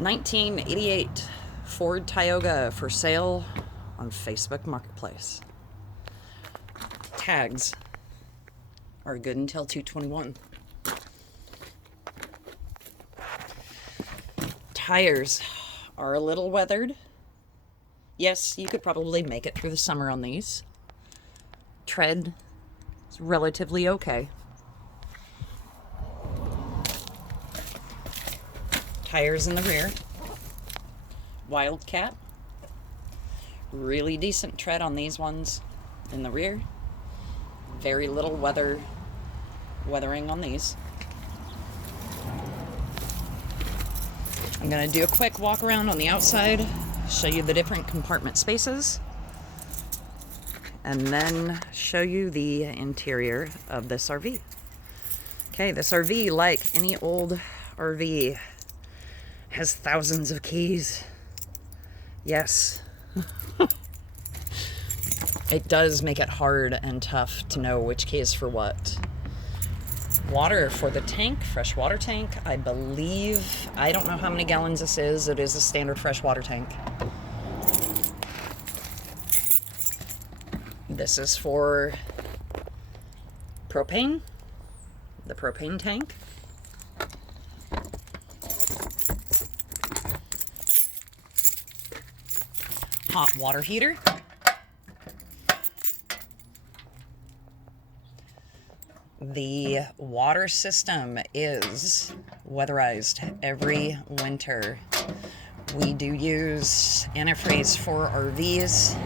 1988 Ford Tioga for sale on Facebook Marketplace. Tags are good until 2/21. Tires are a little weathered. Yes, you could probably make it through the summer on these. Tread is relatively okay. Tires in the rear. Wildcat. Really decent tread on these ones in the rear. Very little weathering on these. I'm going to do a quick walk around on the outside, show you the different compartment spaces, and then show you the interior of this RV. Okay, this RV, like any old RV, has thousands of keys. Yes. It does make it hard and tough to know which key is for what. Water for the tank, fresh water tank, I believe. I don't know how many gallons this is. It is a standard fresh water tank. This is for propane, the propane tank. Hot water heater. The water system is weatherized every winter. We do use antifreeze for RVs.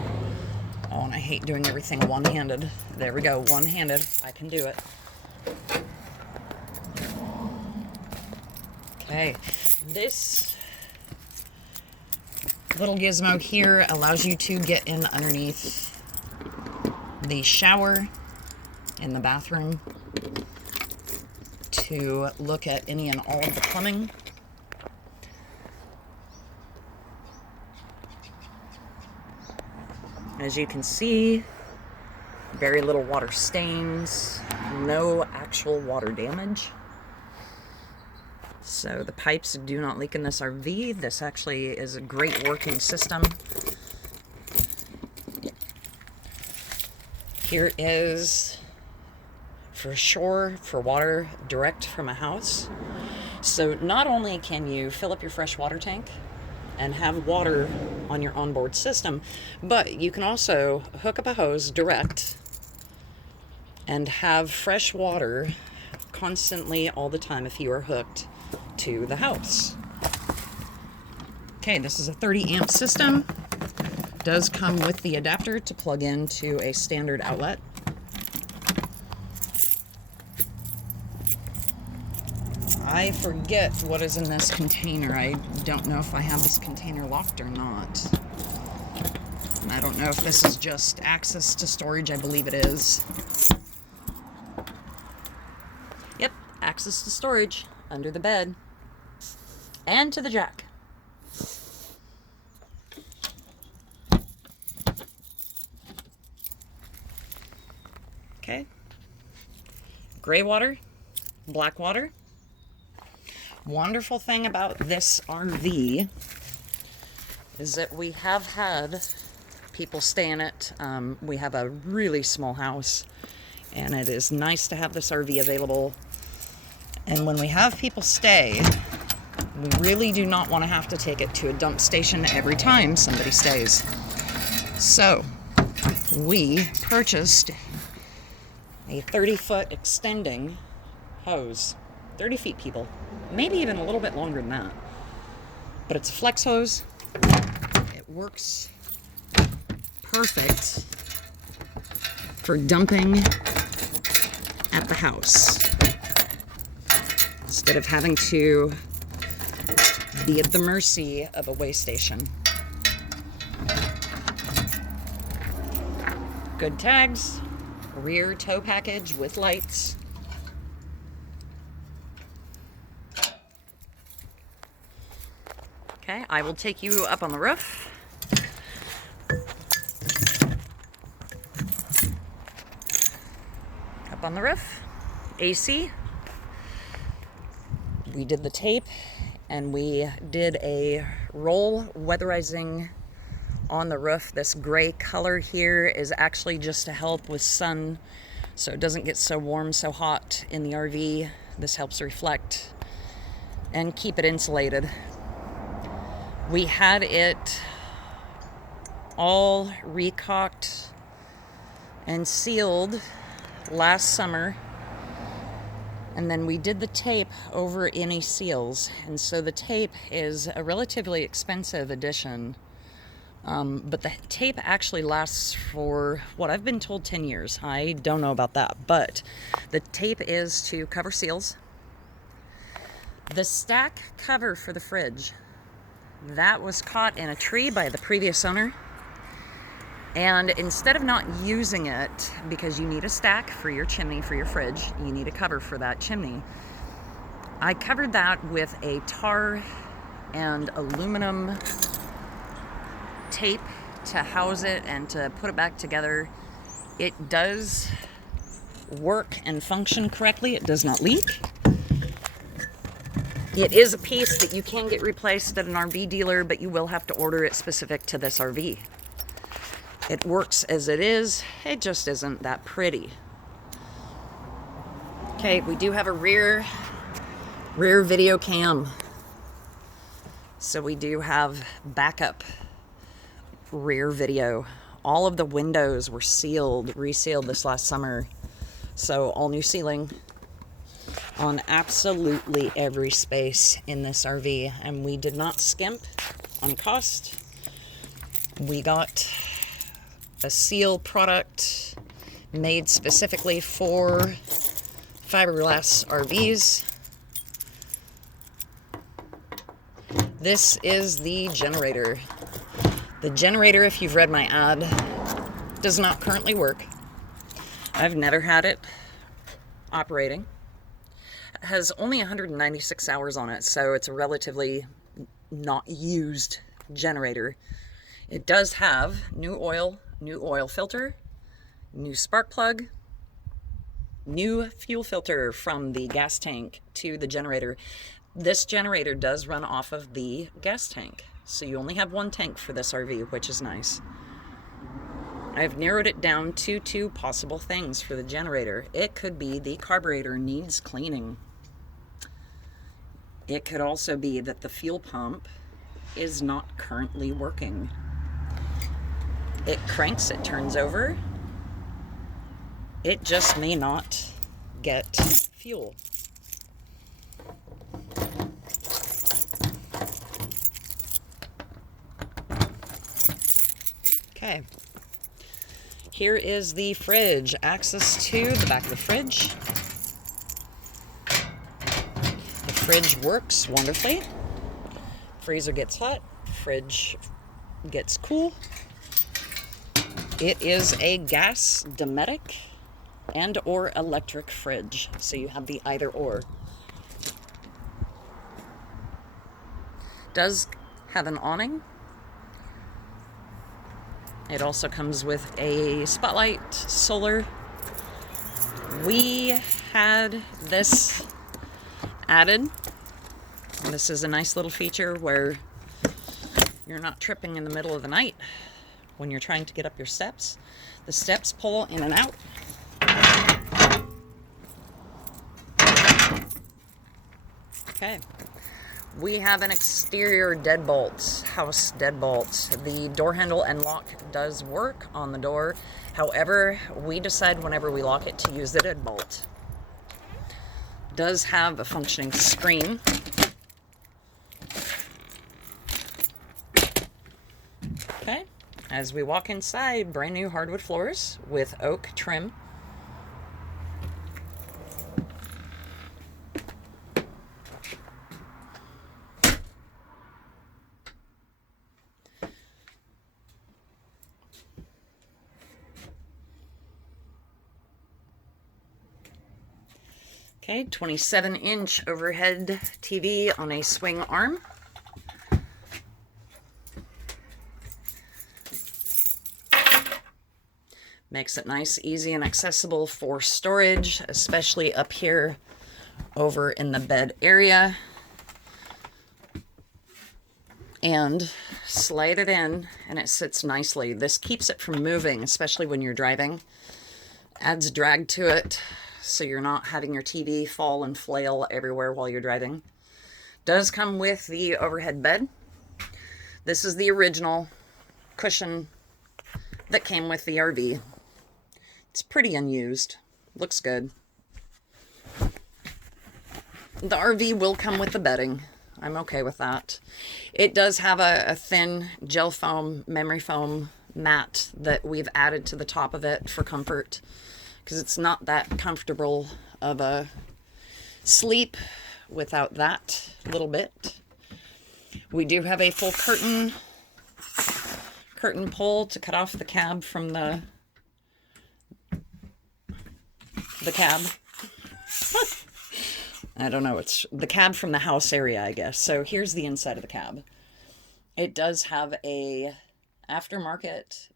Oh, and I hate doing everything one-handed. There we go, one-handed. I can do it. Okay, this little gizmo here allows you to get in underneath the shower in the bathroom to look at any and all of the plumbing. As you can see, very little water stains, no actual water damage. So the pipes do not leak in this RV. This actually is a great working system. Here is for sure for water direct from a house. So not only can you fill up your fresh water tank and have water on your onboard system, but you can also hook up a hose direct and have fresh water constantly all the time if you are hooked to the house. Okay, this is a 30 amp system. Does come with the adapter to plug into a standard outlet. I forget what is in this container. I don't know if I have this container locked or not. And I don't know if this is just access to storage. I believe it is. Yep, access to storage under the bed and to the jack. Okay. Gray water, black water. Wonderful thing about this RV is that we have had people stay in it. We have a really small house, and it is nice to have this RV available. And when we have people stay, we really do not want to have to take it to a dump station every time somebody stays. So we purchased a 30-foot extending hose. 30 feet, people. Maybe even a little bit longer than that. But it's a flex hose. It works perfect for dumping at the house, instead of having to be at the mercy of a way station. Good tags. Rear tow package with lights. Okay, I will take you up on the roof. Up on the roof. AC. We did the tape and we did a roll weatherizing on the roof. This gray color here is actually just to help with sun, so it doesn't get so warm, so hot in the RV. This helps reflect and keep it insulated. We had it all recocked and sealed last summer, and then we did the tape over any seals, and so the tape is a relatively expensive addition, but the tape actually lasts for what I've been told 10 years. I don't know about that, but the tape is to cover seals. The stack cover for the fridge, that was caught in a tree by the previous owner. And instead of not using it, because you need a stack for your chimney, for your fridge, you need a cover for that chimney, I covered that with a tar and aluminum tape to house it and to put it back together. It does work and function correctly. It does not leak. It is a piece that you can get replaced at an RV dealer, but you will have to order it specific to this RV. It works as it is. It just isn't that pretty. Okay, we do have a rear video cam. So we do have backup rear video. All of the windows were resealed this last summer. So all new ceiling on absolutely every space in this RV. And we did not skimp on cost. We got a seal product made specifically for fiberglass RVs. This is the generator. The generator, if you've read my ad, does not currently work. I've never had it operating. It has only 196 hours on it, so it's a relatively not used generator. It does have new oil filter, new spark plug, new fuel filter from the gas tank to the generator. This generator does run off of the gas tank, so you only have one tank for this RV, which is nice. I've narrowed it down to two possible things for the generator. It could be the carburetor needs cleaning. It could also be that the fuel pump is not currently working. It cranks, it turns over. It just may not get fuel. Okay. Here is the fridge. Access to the back of the fridge. The fridge works wonderfully. Freezer gets hot. Fridge gets cool. It is a gas, Dometic, and or electric fridge. So you have the either or. Does have an awning. It also comes with a spotlight, solar. We had this added. This is a nice little feature where you're not tripping in the middle of the night when you're trying to get up your steps. The steps pull in and out. Okay. We have an exterior deadbolt, house deadbolt. The door handle and lock does work on the door. However, we decide whenever we lock it to use the deadbolt. Does have a functioning screen. Okay. As we walk inside, brand new hardwood floors with oak trim. Okay, 27-inch overhead TV on a swing arm. Makes it nice, easy, and accessible for storage, especially up here over in the bed area. and slide it in, and it sits nicely. This keeps it from moving, especially when you're driving. Adds drag to it, so you're not having your TV fall and flail everywhere while you're driving. Does come with the overhead bed. This is the original cushion that came with the RV. It's pretty unused. Looks good. The RV will come with the bedding. I'm okay with that. It does have a thin gel foam, memory foam mat that we've added to the top of it for comfort, because it's not that comfortable of a sleep without that little bit. We do have a full curtain pole to cut off the cab from the cab. I don't know, it's the cab from the house area, I guess. So here's the inside of the cab. It does have a aftermarket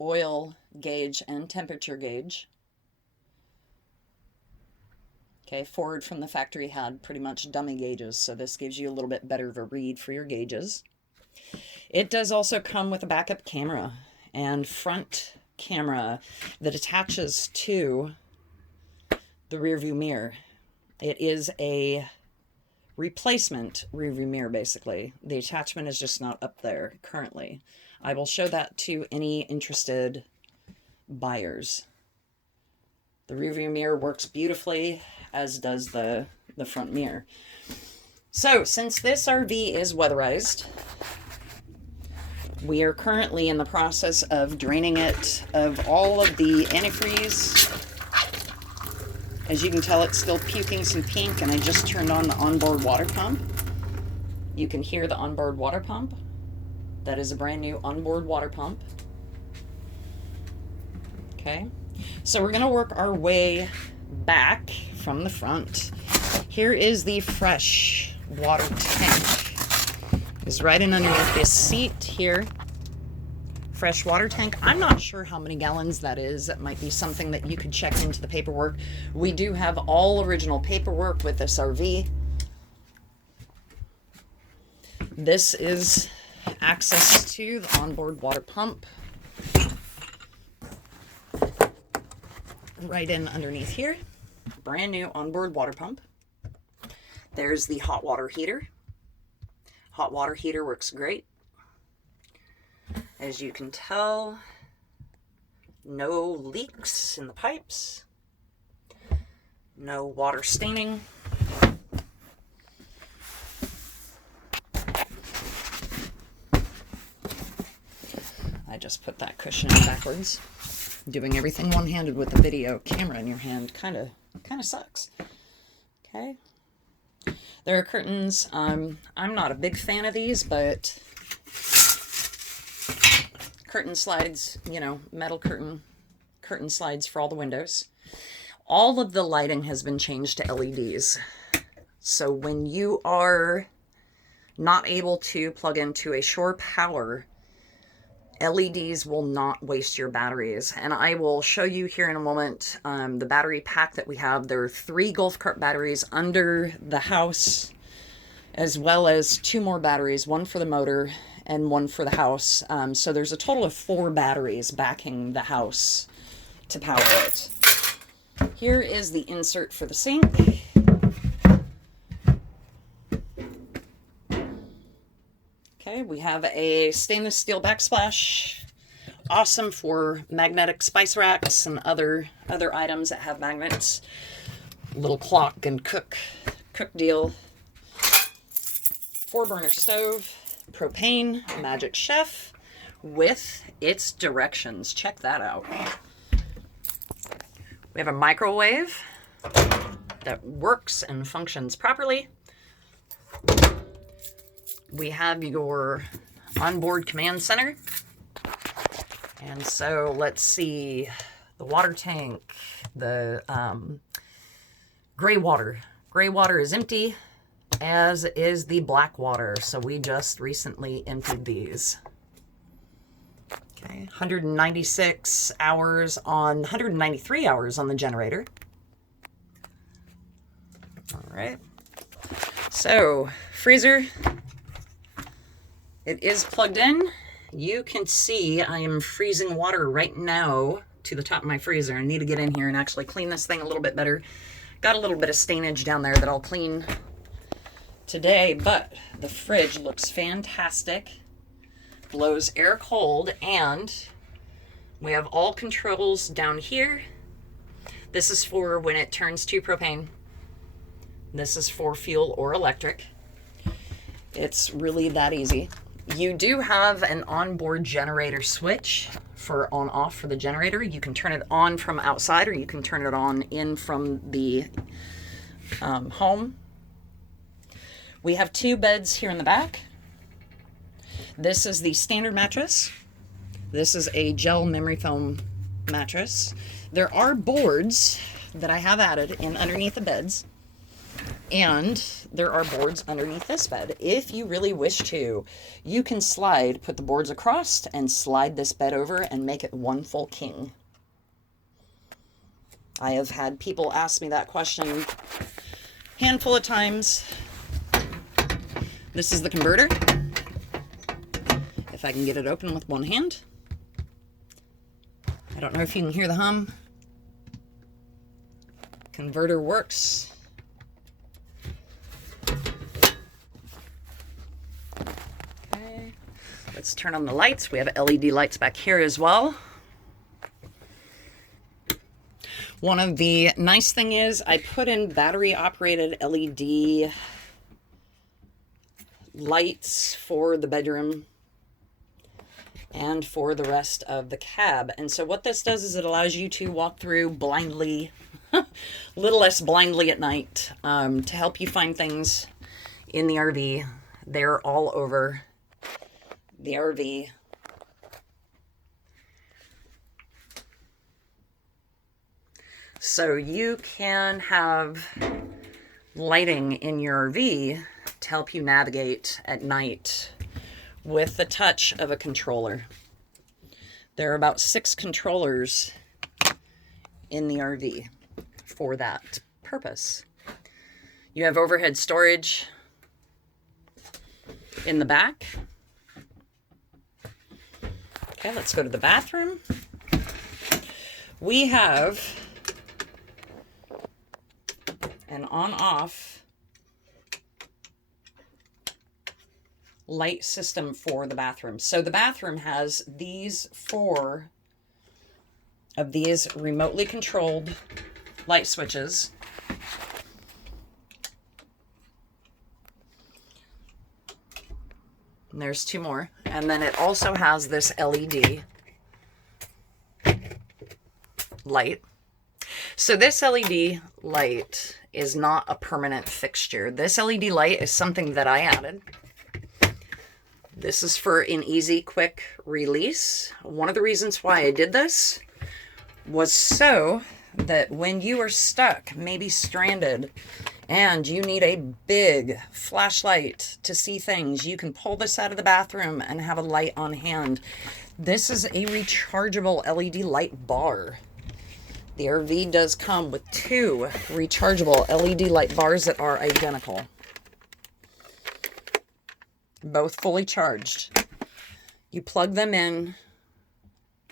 oil gauge and temperature gauge. Okay, Ford from the factory had pretty much dummy gauges, so this gives you a little bit better of a read for your gauges. It does also come with a backup camera and front camera that attaches to the rear view mirror. It is a replacement rear view mirror, basically. The attachment is just not up there currently. I will show that to any interested buyers. The rear view mirror works beautifully, as does the front mirror. So, since this RV is weatherized, we are currently in the process of draining it of all of the antifreeze. As you can tell, it's still puking some pink, and I just turned on the onboard water pump. You can hear the onboard water pump. That is a brand new onboard water pump. Okay, so we're going to work our way back from the front. Here is the fresh water tank. It's right in underneath this seat here. Fresh water tank. I'm not sure how many gallons that is. That might be something that you could check into the paperwork. We do have all original paperwork with this RV. This is access to the onboard water pump. Right in underneath here. Brand new onboard water pump. There's the hot water heater. Hot water heater works great. As you can tell, no leaks in the pipes, no water staining. I just put that cushion in backwards. Doing everything one-handed with the video camera in your hand kind of sucks. Okay. There are curtains. I'm not a big fan of these, but curtain slides, you know, metal curtain slides for all the windows. All of the lighting has been changed to LEDs. So when you are not able to plug into a shore power, LEDs will not waste your batteries. And I will show you here in a moment the battery pack that we have. There are 3 golf cart batteries under the house, as well as 2 more batteries, one for the motor and one for the house. So there's a total of 4 batteries backing the house to power it. Here is the insert for the sink. Okay, we have a stainless steel backsplash. Awesome for magnetic spice racks and other items that have magnets. Little clock and cook deal. 4-burner stove. Propane Magic Chef with its directions. Check that out. We have a microwave that works and functions properly. We have your onboard command center. And so let's see, the water tank, the gray water. Gray water is empty, as is the black water. So we just recently emptied these. Okay, 193 hours on the generator. All right. So, freezer. It is plugged in. You can see I am freezing water right now to the top of my freezer. I need to get in here and actually clean this thing a little bit better. Got a little bit of stainage down there that I'll clean today, but the fridge looks fantastic. Blows air cold, and we have all controls down here. This is for when it turns to propane. This is for fuel or electric. It's really that easy. You do have an onboard generator switch for on-off for the generator. You can turn it on from outside, or you can turn it on in from the home. We have 2 beds here in the back. This is the standard mattress. This is a gel memory foam mattress. There are boards that I have added in underneath the beds, and there are boards underneath this bed. If you really wish to, you can put the boards across and slide this bed over and make it one full king. I have had people ask me that question a handful of times. This is the converter. If I can get it open with one hand. I don't know if you can hear the hum. Converter works. Okay. Let's turn on the lights. We have LED lights back here as well. One of the nice thing is I put in battery operated LED lights for the bedroom and for the rest of the cab. And so what this does is it allows you to walk through blindly, a little less blindly at night, to help you find things in the RV. They're all over the RV. So you can have lighting in your RV to help you navigate at night with the touch of a controller. There are about 6 controllers in the RV for that purpose. You have overhead storage in the back. Okay, let's go to the bathroom. We have an on-off light system for the bathroom. So the bathroom has these 4 of these remotely controlled light switches. And there's 2 more. And then it also has this LED light. So this LED light is not a permanent fixture. This LED light is something that I added. This is for an easy, quick release. One of the reasons why I did this was so that when you are stuck, maybe stranded, and you need a big flashlight to see things, you can pull this out of the bathroom and have a light on hand. This is a rechargeable LED light bar. The RV does come with 2 rechargeable LED light bars that are identical. Both fully charged. You plug them in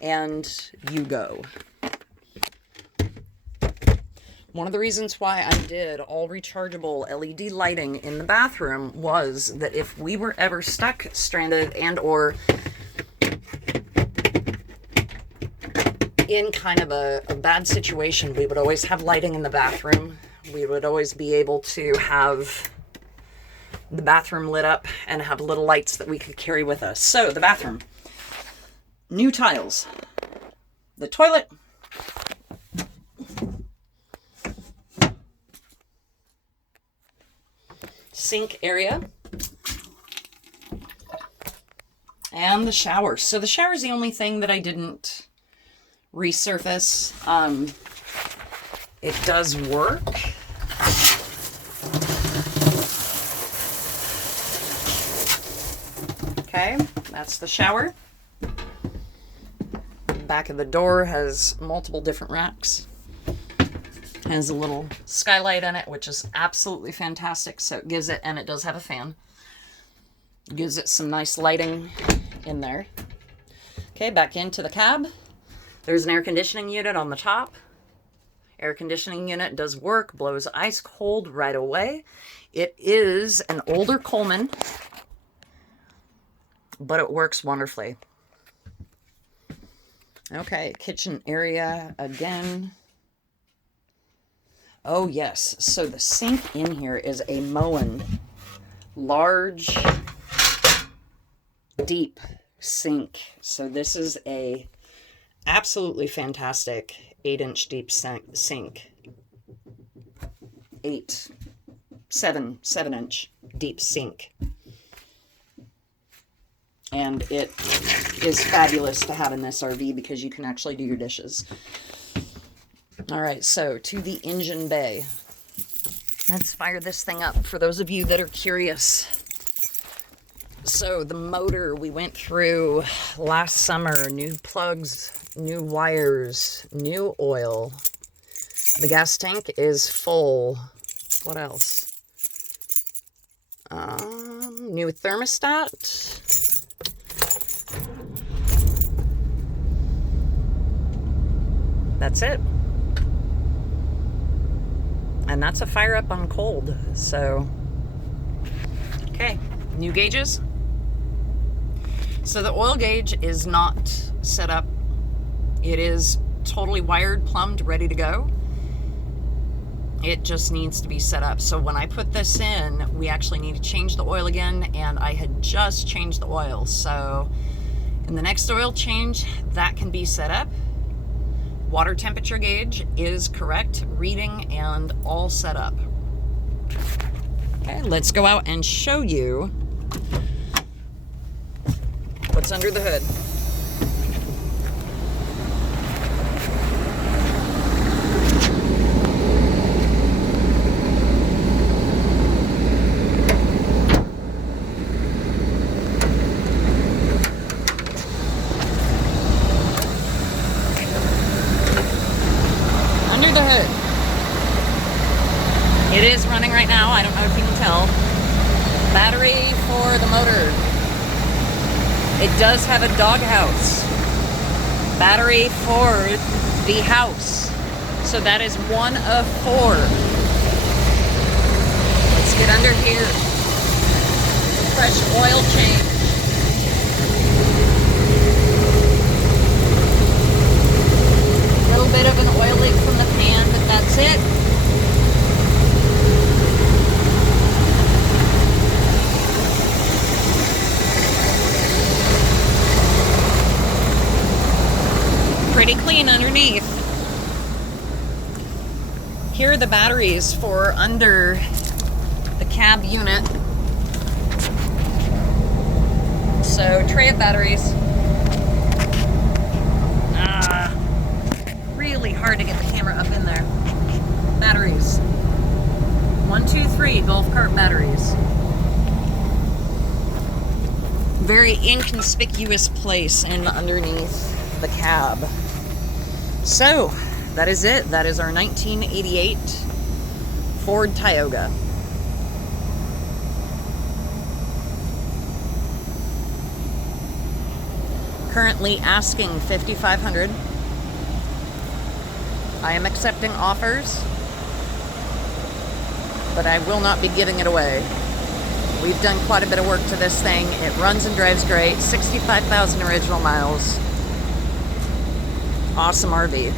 and you go. One of the reasons why I did all rechargeable LED lighting in the bathroom was that if we were ever stuck, stranded, and or in kind of a bad situation, we would always have lighting in the bathroom. We would always be able to have the bathroom lit up and have little lights that we could carry with us. So the bathroom, new tiles, the toilet, sink area, and the shower. So the shower is the only thing that I didn't resurface. It does work. Okay, that's the shower. Back of the door has multiple different racks. Has a little skylight in it, which is absolutely fantastic. So it gives it, and it does have a fan. Gives it some nice lighting in there. Okay, back into the cab. There's an air conditioning unit on the top. Air conditioning unit does work, blows ice cold right away. It is an older Coleman, but it works wonderfully. Okay, kitchen area again. Oh yes, so the sink in here is a Moen large, deep sink. So this is a absolutely fantastic 8-inch deep sink. 7-inch deep sink. And it is fabulous to have in this RV because you can actually do your dishes. All right, so to the engine bay. Let's fire this thing up for those of you that are curious. So the motor we went through last summer, new plugs, new wires, new oil. The gas tank is full. What else? New thermostat. That's it. And that's a fire up on cold. So, okay, new gauges. So the oil gauge is not set up. It is totally wired, plumbed, ready to go. It just needs to be set up. So when I put this in, we actually need to change the oil again, and I had just changed the oil. So in the next oil change, that can be set up. Water temperature gauge is correct, reading and all set up. Okay, let's go out and show you what's under the hood. Under the hood. It is running right now. I don't know if you can tell. Battery for the motor. It does have a doghouse. Battery for the house. So that is 1 of 4. Let's get under here. Fresh oil change. A little bit of an oil leak from the pan, but that's it. Pretty clean underneath. Here are the batteries for under the cab unit. So tray of batteries. Really hard to get the camera up in there. Batteries. 1, 2, 3 golf cart batteries. Very inconspicuous place in underneath the cab. So that is it. That is our 1988 Ford Tioga. Currently asking $5,500. I am accepting offers, but I will not be giving it away. We've done quite a bit of work to this thing. It runs and drives great. 65,000 original miles. Awesome RV.